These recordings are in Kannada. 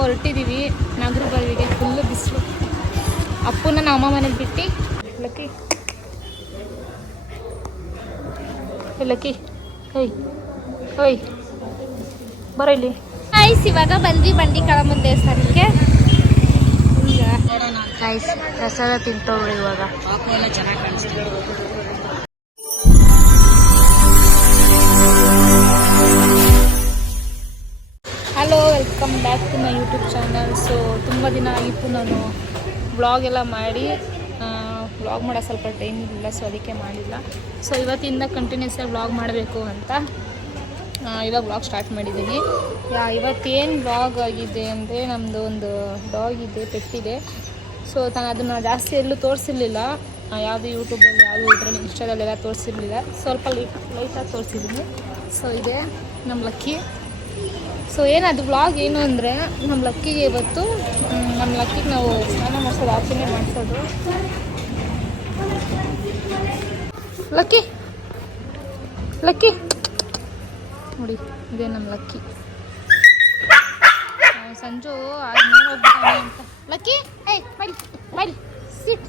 ಹೊರಟಿದ್ದೀವಿ ನಾಗರಬಾವಿಗೆ. ಫುಲ್ಲು ಬಿಸಿಲು. ಅಪ್ಪನ ನಮ್ಮ ಅಮ್ಮ ಮನೇಲಿ ಬಿಟ್ಟು ಲಕ್ಕಿ ಲಕ್ಕಿ ಓಯ್ ಓಯ್ ಬರೋ ಇಲ್ಲಿ. ಗೈಸ್ ಇವಾಗ ಬಂದ್ವಿ ಬಂಡಿ ಕಾಳಮ್ಮನ ದೇವಸ್ಥಾನಕ್ಕೆ. ಗೈಸ್ ಪ್ರಸಾದ ತಿಂತವ್ರು ಇವಾಗ. ಚೆನ್ನಾಗಿ ಕಾಣಿಸ್ತಿದೆ. Hello, welcome back to my YouTube channel. So ತುಂಬ ದಿನ ಆಗಿತ್ತು ನಾನು ವ್ಲಾಗ್ ಎಲ್ಲ ಮಾಡಿ. ವ್ಲಾಗ್ ಮಾಡೋ ಸ್ವಲ್ಪ ಟೈಮ್ ಇಲ್ಲ, ಸೊ ಅದಕ್ಕೆ ಮಾಡಿಲ್ಲ. ಸೊ ಇವತ್ತಿಂದ ಕಂಟಿನ್ಯೂಸ್ ಆಗಿ ವ್ಲಾಗ್ ಮಾಡಬೇಕು ಅಂತ ಇವಾಗ ವ್ಲಾಗ್ ಸ್ಟಾರ್ಟ್ ಮಾಡಿದ್ದೀನಿ. ಇವತ್ತೇನು ವ್ಲಾಗ್ ಆಗಿದೆ ಅಂದರೆ, ನಮ್ಮದು ಒಂದು ಡಾಗ್ ಇದೆ, ಪೆಟ್ಟಿದೆ. ಸೊ ಅದನ್ನು ಜಾಸ್ತಿ ಎಲ್ಲೂ ತೋರಿಸಿರ್ಲಿಲ್ಲ, ಯಾವುದು ಯೂಟ್ಯೂಬಲ್ಲಿ ಯಾವುದು ಇದರಲ್ಲಿ ಇನ್ಸ್ಟಾದಲ್ಲೆಲ್ಲ ತೋರಿಸಿರ್ಲಿಲ್ಲ. ಸ್ವಲ್ಪ ಲೈಟಾಗಿ ತೋರಿಸಿದ್ದೀನಿ. ಸೊ ಇದೆ ನಮ್ಮ ಲಕ್ಕಿ. ಸೊ ಏನದು ವ್ಲಾಗ್ ಏನು ಅಂದರೆ, ನಮ್ಮ ಲಕ್ಕಿಗೆ ಇವತ್ತು ನಮ್ಮ ಲಕ್ಕಿಗೆ ನಾವು ಸ್ನಾನ ಮಾಡಿಸೋದು, ಆಚರಣೆ ಮಾಡಿಸೋದು. ಲಕ್ಕಿ ಲಕ್ಕಿ ನೋಡಿ, ಇದೇ ನಮ್ಮ ಲಕ್ಕಿ. ಸಂಜು ಮೇಲೆ ಹೋಗ್ಬಿಟ್ಟಾನೆ ಅಂತ. ಲಕ್ಕಿ ಏಯ್ ಮೈಲಿ ಮೈಲಿ ಸಿಟ್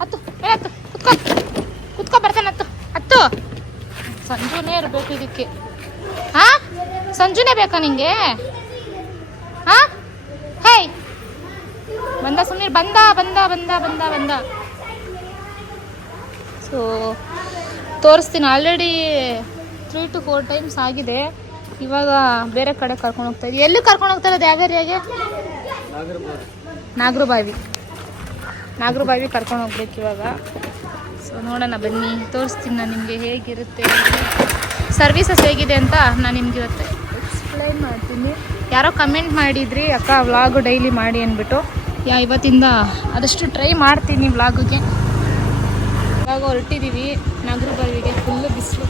ಹತ್ತು ಮೇಲೆ ಹತ್ತು, ಕುತ್ಕೊ ಬರ್ತಾನೆ, ಹತ್ತು. ಸಂಜುನೇ ಇರಬೇಕು ಇದಕ್ಕೆ. ಹಾಂ, ಸಂಜುನೇ ಬೇಕಾ ನಿಂಗೆ? ಹಾಂ, ಹೇಯ್ ಬಂದ ಸುಮ್ಮನೆ, ಬಂದ ಬಂದ ಬಂದ ಬಂದ ಬಂದ. ಸೊ ತೋರಿಸ್ತೀನಿ. ಆಲ್ರೆಡಿ 3 to 4 ಟೈಮ್ಸ್ ಆಗಿದೆ. ಇವಾಗ ಬೇರೆ ಕಡೆ ಕರ್ಕೊಂಡು ಹೋಗ್ತಾ ಇದ್ದೀವಿ. ಎಲ್ಲಿ ಕರ್ಕೊಂಡು ಹೋಗ್ತಾ ಇರೋದು? ಯಾವ ಏರಿಯಾಗೆ? ನಾಗರಬಾವಿ ಕರ್ಕೊಂಡು ಹೋಗ್ಬೇಕು ಇವಾಗ. ಸೊ ನೋಡೋಣ ಬನ್ನಿ, ತೋರಿಸ್ತೀನಿ ನಾನು ನಿಮಗೆ ಹೇಗಿರುತ್ತೆ, ಸರ್ವಿಸಸ್ ಹೇಗಿದೆ ಅಂತ ನಾನು ನಿಮ್ಗೆ ಇವತ್ತು ಎಕ್ಸ್ಪ್ಲೈನ್ ಮಾಡ್ತೀನಿ. ಯಾರೋ ಕಮೆಂಟ್ ಮಾಡಿದ್ರಿ, ಅಕ್ಕ ವ್ಲಾಗು ಡೈಲಿ ಮಾಡಿ ಅಂದ್ಬಿಟ್ಟು. ಇವತ್ತಿಂದ ಆದಷ್ಟು ಟ್ರೈ ಮಾಡ್ತೀನಿ ವ್ಲಾಗಿಗೆ. ಇವಾಗ ಹೊರಟಿದ್ದೀವಿ ನಾಗರಬಾವಿಗೆ. ಫುಲ್ಲು ಬಿಸಿಲು.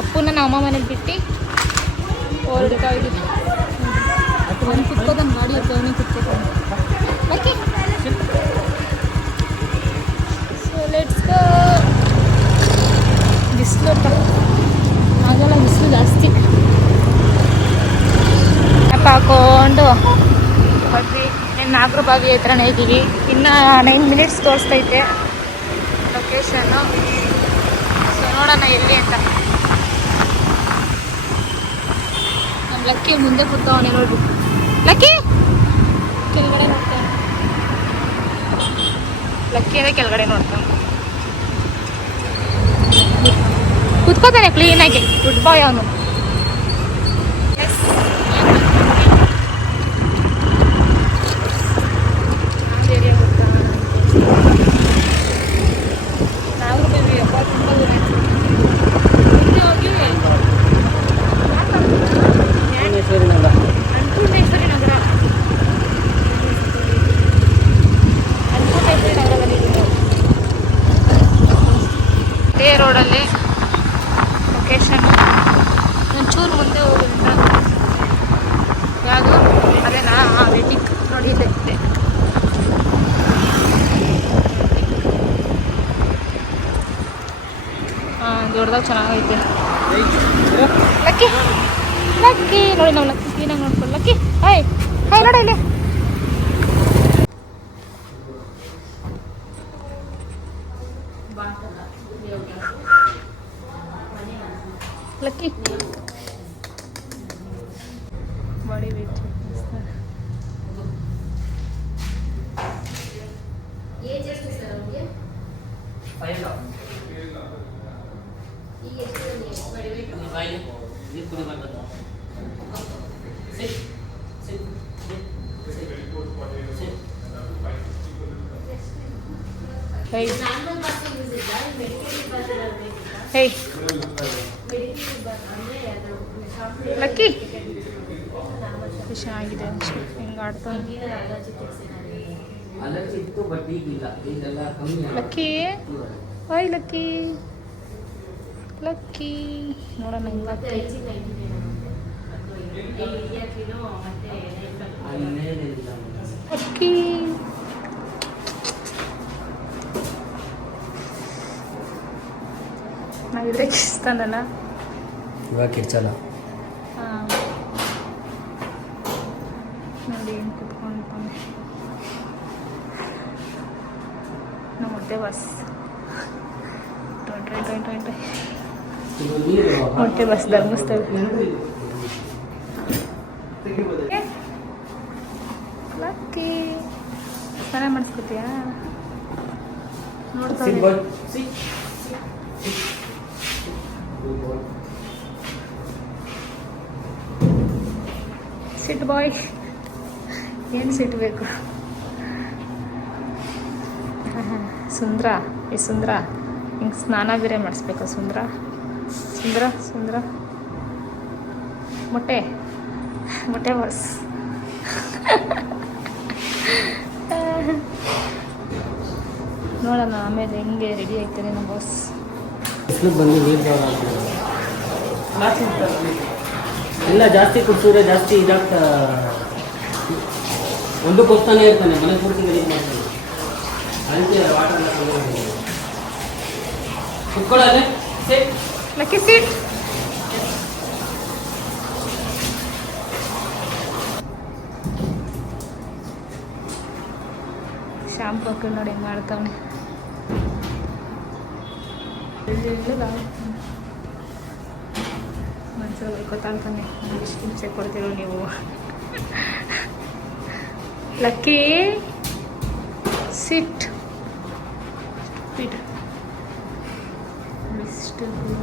ಅಪ್ಪನ ನಮ್ಮ ಅಮ್ಮ ಮನೇಲಿ ಬಿಟ್ಟು ಹೊರಡ್ತಾ ಇದ್ದೀವಿ. ಒಂದು ಕುತ್ಕೋದನ್ನು ಗಾಡಿ ಇರ್ತವನೇ ಕುತ್ಕೋತಾನೆ. Okay, so let's go. ಬಿಸಿಲು ಆಗಲ್ಲ, ಬಿಸಿಲು ಜಾಸ್ತಿ. ಅಪ್ಪ ಹಾಕೊಂಡು ಹೊರಟ್ವಿ. ನಾಗರಬಾವಿ ಹತ್ರನೇ ಇದ್ದೀವಿ. ಇನ್ನು 9 minutes ತೋರಿಸ್ತೈತೆ ಲೊಕೇಶನ್ನು. ಸೊ ನೋಡೋಣ ಎಲ್ಲಿ ಅಂತ. ನಮ್ಮ ಲಕ್ಕಿ ಮುಂದೆ ಕೂತವನೇ ನೋಡ್ರಿ. ಲಕ್ಕಿ ಕೆಳಗಡೆ ನೋಡ್ತಾನೆ. ಲಕ್ಕಿ ಅದೇ ಕೆಳಗಡೆ ನೋಡ್ತಾನೆ, ಕೂತ್ಕೋತಾನೆ ಕ್ಲೀನಾಗಿ. ಗುಡ್ ಬಾಯ್ ಅವನು. ರೋಡಲ್ಲಿ ಲೊಕೇಶನ್. ಒಂಚೂರು ಮುಂದೆ ಹೋಗೋದ್ರಿಂದ ಯಾವುದು ಅದೇನಾ ವೆಟಿಕ್ ನೋಡಿ, ಇದೆ. ದೊಡ್ಡದಾಗ ಚೆನ್ನಾಗೈತೆ. ಲಕ್ಕಿ ಲಕ್ಕಿ ನೋಡಿ, ನಾವು ಲಕ್ಕಿ ಕ್ಲೀನಾಗಿ ನೋಡ್ಕೊಂಡು. ಲಕ್ಕಿ ಹಾಯ್ ಹಾಯ್ ನೋಡ ಇಲ್ಲಿ. ಲಕ್ಕಿ ಬಾಡಿ ವೇಟ್ ಹೇ ಲಕ್ಕಿ ಚೆನ್ನಾಗಿದೆ. ಹಿಂಗೆ ಆಡ್ತಾನೆ ಲಕ್ಕಿ. ಹಾಯ್ ಲಕ್ಕಿ ಲಕ್ಕಿ ನೋಡೋಣ ಹಿಂಗಾಗ್ತದೆ. ಲಕ್ಕಿ ನಾವಿದ್ರೆ ಕಿಸ್ತಾನಲ್ಲ, ಇವಾಗ ಕಿರ್ಚಲ್ಲ. ನೋಡಿ ಹೆಂಗೆ ಕುತ್ಕೊಂಡ್ತಾನೆ ನಮ್ಮ ಹೊಟ್ಟೆ ಬಸ್ ಹೊಟ್ಟೆ ಬಸ್ ಧರ್ಮಸ್ಥಳ ಲಕ್ಕಿ ಸ್ನಾನ ಮಾಡಿಸ್ಕೊತೀಯಾ ನೋಡ್ತಾ ಸಿಟ್ ಬಾಯ್ ಏನು ಸಿಟ್ ಬೇಕು ಸುಂದ್ರ ಸುಂದ್ರ ಹಿಂಗೆ ಸ್ನಾನ ಬೇರೆ ಮಾಡಿಸ್ಬೇಕಾ ಸುಂದ್ರ ಸುಂದ್ರ ಸುಂದ್ರ ಮೊಟ್ಟೆ ಮೊಟ್ಟೆ ಬಾಸ್ ನೋಡೋಣ ಆಮೇಲೆ ಹೆಂಗೆ ರೆಡಿ ಆಯ್ತಾರೆ ನಮ್ಮ ಬಾಸ್ ಬಂದು ನೀರು ಎಲ್ಲ ಜಾಸ್ತಿ ಕುಡಿಸಿದ್ರೆ ಜಾಸ್ತಿ ಇದಾಗ್ತಾ ಒಂದಕ್ಕೆ ಹೋಗ್ತಾನೆ ಇರ್ತಾನೆ ಮನೆ ಪೂರ್ತಿ ಗಲೀಜು ಮಾಡ್ತಾನೆ ಅದಕ್ಕೆ ವಾಟರ್ ಕುತ್ಕೊಳ್ಳೋದೆ ಲಕ್ಕಿ ಸೀಟ್ ಶಾಂಪು ಹಾಕೊಂಡು ನೋಡಿ ಹೆಂಗೆ ಮಾಡ್ತಾವನೆ ಮನ್ಸಲ್ಲಿ ಗೊತ್ತಾಗ್ತಾನೆ ಎಷ್ಟು ಹಿಂಸೆ ಕೊಡ್ತೀರೋ ನೀವು ಲಕ್ಕಿ ಸಿಟ್ ಸ್ಟುಪಿಡ್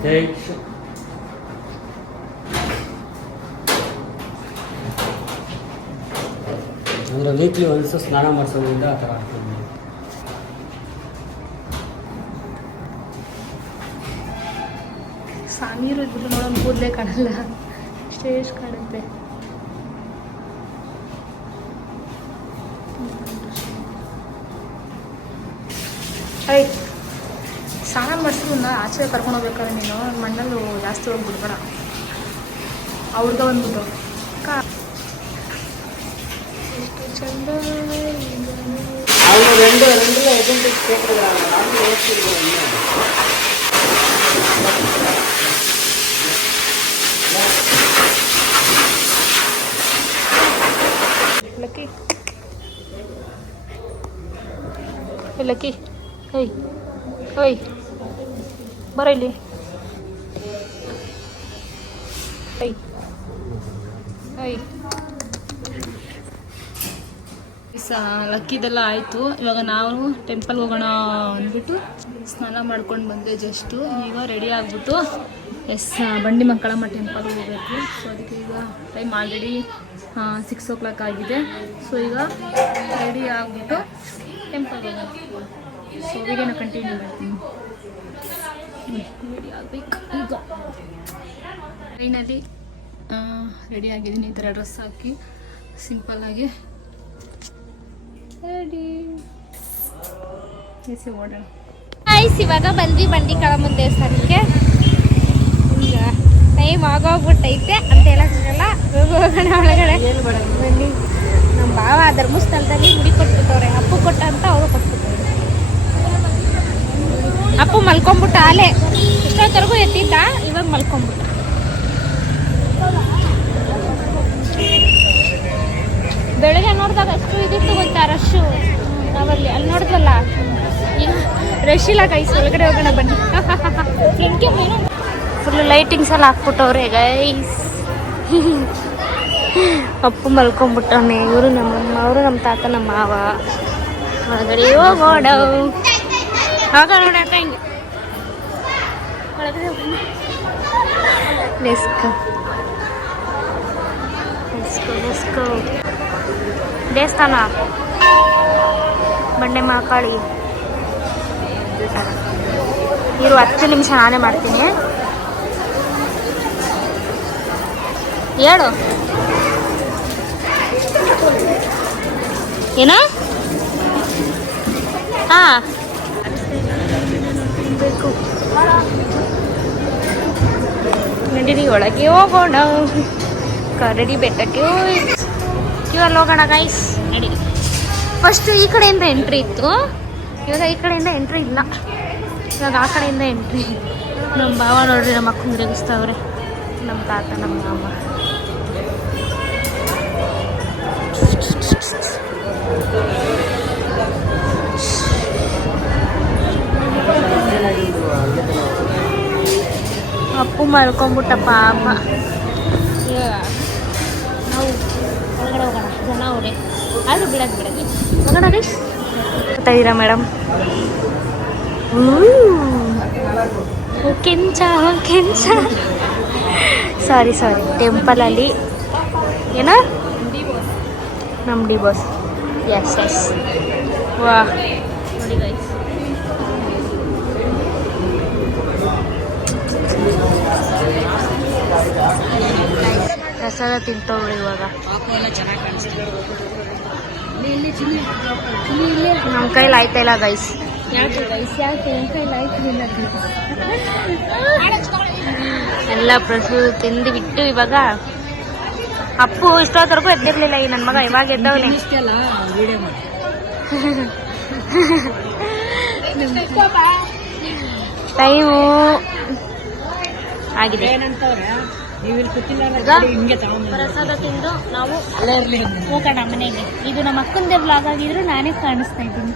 ಅಂದರೆ ವೀಕ್ಲಿ ಒಂದ್ಸ ಸ್ನಾನ ಮಾಡಿಸೋದ್ರಿಂದ ಆ ಥರ ಆಗ್ತದೆ. ನೀರು ಇದ್ಬಿಟ್ಟು ನೋಡೋಣ ಕೂದಲೇ ಕಾಣಲ್ಲ ಎಷ್ಟು ಕಾಣುತ್ತೆ ಆಯ್ತು ಸ್ನಾನ ಮಾಡಿಸಿದ್ನ ಆಚೆ ಕರ್ಕೊಂಡು ಹೋಗ್ಬೇಕಾದ್ರೆ ನೀನು ಮಣ್ಣಲ್ಲೂ ಜಾಸ್ತಿ ಹೋಗ್ಬಿಡ್ಬೇಡ ಅವ್ರಿಗೆ ಬಂದ್ಬಿಟ್ಟು ಎಷ್ಟು ಚಂದ ಲಕ್ಕಿ ಲಕ್ಕಿ ಓಯ್ ಓಯ್ ಬರ ಇಲ್ಲಿ ಓಯ್ ಓಯ್ ಲಕ್ಕಿದೆಲ್ಲ ಆಯಿತು. ಇವಾಗ ನಾವು ಟೆಂಪಲ್ಗೆ ಹೋಗೋಣ ಅಂದ್ಬಿಟ್ಟು ಸ್ನಾನ ಮಾಡ್ಕೊಂಡು ಬಂದೆ ಜಸ್ಟು. ಈಗ ರೆಡಿ ಆಗಿಬಿಟ್ಟು ಬಂಡಿ ಮಕ್ಕಳಮ್ಮ ಟೆಂಪಲ್ಗೆ ಹೋಗಬೇಕು. ಸೊ ಅದಕ್ಕೆ ಈಗ ಟೈಮ್ ಆಲ್ರೆಡಿ 6 o'clock ಆಗಿದೆ. ಸೊ ಈಗ ರೆಡಿ ಆಗಿಬಿಟ್ಟು ಟೆಂಪಲ್ಗೆ ಹೋಗೋಣ. ಸೊ ವಿಡಿಯೋನ ಕಂಟಿನ್ಯೂ ಮಾಡ್ತೀನಿ. ರೆಡಿ ಆಗಬೇಕು ಈಗ. ಟ್ರೈನಲ್ಲಿ ರೆಡಿ ಆಗಿದ್ದೀನಿ. ಈ ಥರ ಡ್ರೆಸ್ ಹಾಕಿ ಸಿಂಪಲ್ಲಾಗಿ ರೆಡಿ ಓಡೋಣ. ಇವಾಗ ಬಂದ್ವಿ ಬಂಡಿಕಾಳ ದೇವಸ್ಥಾನಕ್ಕೆ. ಈಗ ಟೈಮ್ ಆಗೋಗ್ಬಿಟ್ಟೈತೆ ಅಂತ ಹೇಳಕ್ಕಾಗಲ್ಲ. ಹೋಗೋಣ ಒಳಗಡೆ ಬನ್ನಿ. ನಮ್ಮ ಭಾವ ಧರ್ಮಸ್ಥಳದಲ್ಲಿ ಗುಡಿ ಕೊಟ್ಬಿಟ್ಟವ್ರೆ. ಅಪ್ಪು ಕೊಟ್ಟ ಅಂತ ಅವರು ಕೊಟ್ಬಿಟ್ಟವ್ರೆ. ಅಪ್ಪು ಮಲ್ಕೊಂಬಿಟ್ಟ ಆಲೆ ಇಷ್ಟೊತ್ತರೆಗೂ ಎತ್ತಿದ್ದ. ಇವಾಗ ಮಲ್ಕೊಂಬಿಟ್ಟ. ಬೆಳಗ್ಗೆ ನೋಡಿದಾಗ ಎಷ್ಟು ಇದಿತ್ತು ಗೊತ್ತಾ ರಶ್ಶು. ನಾವಲ್ಲಿ ಅಲ್ಲಿ ನೋಡಿದ್ವಲ್ಲ, ಈಗ ರಶ್ ಇಲ್ಲ ಗೈಸ್. ಒಳಗಡೆ ಹೋಗೋಣ ಬನ್ನಿ. ಫುಲ್ ಲೈಟಿಂಗ್ಸ್ ಎಲ್ಲ ಹಾಕ್ಬಿಟ್ಟವ್ರೆ ಗೈಸ್. ಅಪ್ಪು ಮಲ್ಕೊಂಡ್ಬಿಟ್ಟವನೆ. ಇವರು ನಮ್ಮಮ್ಮ, ಅವರು ನಮ್ಮ ತಾತ, ನಮ್ಮ ಮಾವ. ಒಳಗಡೆ ಹೋಗೋಣ. ಆಗ ನೋಡಕ್ಕ ಹಿಂಗೆ ಒಳಗಡೆ ಲೆಸ್ಕೋ ದೇವಸ್ಥಾನ ಬಂಡೆ ಮಹಾಕಾಳಿ. ಇರು 10 ನಿಮಿಷ ನಾನೇ ಮಾಡ್ತೀನಿ. ಹೇಳು ಏನ? ಹಾಂ ಬೇಕು. ನಡೀರಿ ಒಳಗೆ ಹೋಗೋಣ. ಕರಡಿ ಬೆಟ್ಟಕ್ಕೆ ಇವಾಗ ಹೋಗೋಣ ಗೈಸ್. ನಡೀರಿ. ಫಸ್ಟ್ ಈ ಕಡೆಯಿಂದ ಎಂಟ್ರಿ ಇತ್ತು. ಇವಾಗ ಈ ಕಡೆಯಿಂದ ಎಂಟ್ರಿ ಇಲ್ಲ. ಇವಾಗ ಆ ಕಡೆಯಿಂದ ಎಂಟ್ರಿ. ನಮ್ಮ ಭಾವ ನೋಡ್ರಿ ನಮ್ಮ ಅಕ್ಕನ ರೇಗಿಸ್ತಾವ್ರೆ. ನಮ್ಮ ತಾತ, ನಮ್ಮ ಮಾಮ. ಮಲ್ಕೊಂಬಿಟ್ಟ ಪಾಪ. ಇವಾಗ ನಾವು ಒಳಗಡೆ ಹೋಗೋಣ, ಜನ ಅವರೇ ಆದರೂ ಬಿಡೋದು ಹೋಗೋಣ ಗೈಸ್. ಬರ್ತಾ ಇದ್ದೀರಾ ಮೇಡಮ್? ಕೆಂಚ ಸಾರಿ ಟೆಂಪಲಲ್ಲಿ ಏನೋ ನಮ್ಮ ಡಿ ಬಾಸ್. ಎಸ್ ವಾ ನೋಡಿ ಗೈಸ್, ಪ್ರಸಾದ ತಿಂತವ್ರು ಇವಾಗ. ನಮ್ಮ ಕೈಲಿ ಆಯ್ತಾ ಇಲ್ಲ ಗೈಸ್. ಎಲ್ಲ ಪ್ರಸಾದ ತಿಂದು ಬಿಟ್ಟು ಇವಾಗ ಅಪ್ಪು ಇಷ್ಟೊತ್ತವರೆಗೂ ಎದ್ದಿರ್ಲಿಲ್ಲ. ಈ ನನ್ನ ಮಗ ಇವಾಗ ಎದ್ದವನೇ. ಟೈಮು ಆಗಿದೆ. ಪ್ರಸಾದ ತಿಂದು ನಾವು ಹೋಗೋಣ ಮನೆಗೆ. ಇದು ನಮ್ಮ ಅಕ್ಕಂದೇ ಬ್ಲಾಗ್ ಆಗಿದ್ರು ನಾನೇ ಕಾಣಿಸ್ತಾ ಇದ್ದೀನಿ.